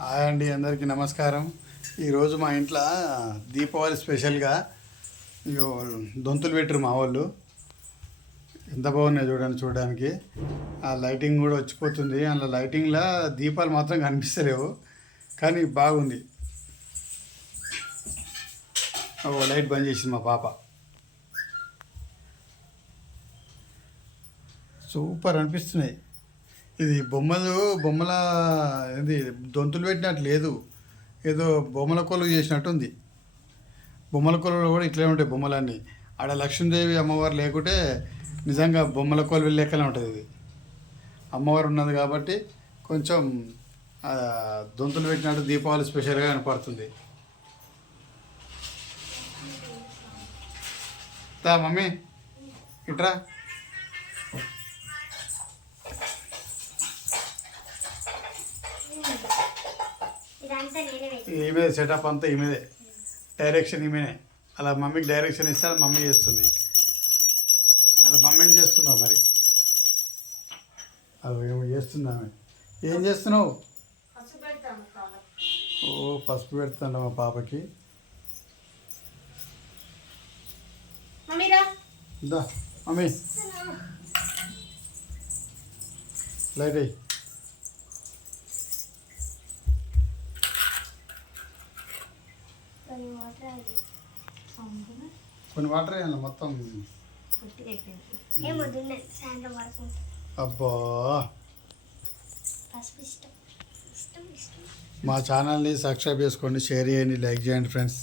Hi అండి, అందరికీ నమస్కారం. ఈరోజు మా ఇంట్లో దీపావళి స్పెషల్గా ఇగో దొంతులు పెట్టరు మా వాళ్ళు. ఎంత బాగున్నాయి చూడండి. చూడడానికి ఆ లైటింగ్ కూడా వచ్చిపోతుంది. అందులో లైటింగ్లో దీపాలు మాత్రం కనిపిస్తలేవు, కానీ బాగుంది. ఓ లైట్ బంద్ చేసింది మా పాప. సూపర్ అనిపిస్తున్నాయి. ఇది బొమ్మల ఇది దొంతులు పెట్టినట్టు లేదు, ఏదో బొమ్మల కొలువు చేసినట్టు ఉంది. బొమ్మల కొలువులో కూడా ఇట్లే ఉంటాయి బొమ్మలన్నీ. ఆడ లక్ష్మీదేవి అమ్మవారు లేకుంటే నిజంగా బొమ్మల కొలువు లెక్కనే ఉంటుంది. ఇది అమ్మవారు ఉన్నది కాబట్టి కొంచెం దొంతులు పెట్టినట్టు దీపావళి స్పెషల్గా కనపడుతుంది. మమ్మీ ఇట్రా. ఈమె సెటప్ అంతా ఈమెదే, డైరెక్షన్ ఈమెనే. అలా మమ్మీకి డైరెక్షన్ ఇస్తే మమ్మీ చేస్తుంది. అలా మమ్మీ ఏం చేస్తున్నావు మరి? అవి ఏమో చేస్తుంది ఆమె. ఏం చేస్తున్నావు? ఓ పసుపు పెడుతుండ మా పాపకి. దా మమ్మీ లైట్ అయ్యి. కొన్ని వాటర్ వేయాలి మొత్తం. అబ్బా, మా ఛానల్ని సబ్స్క్రైబ్ చేసుకోండి, షేర్ చేయండి, లైక్ చేయండి ఫ్రెండ్స్.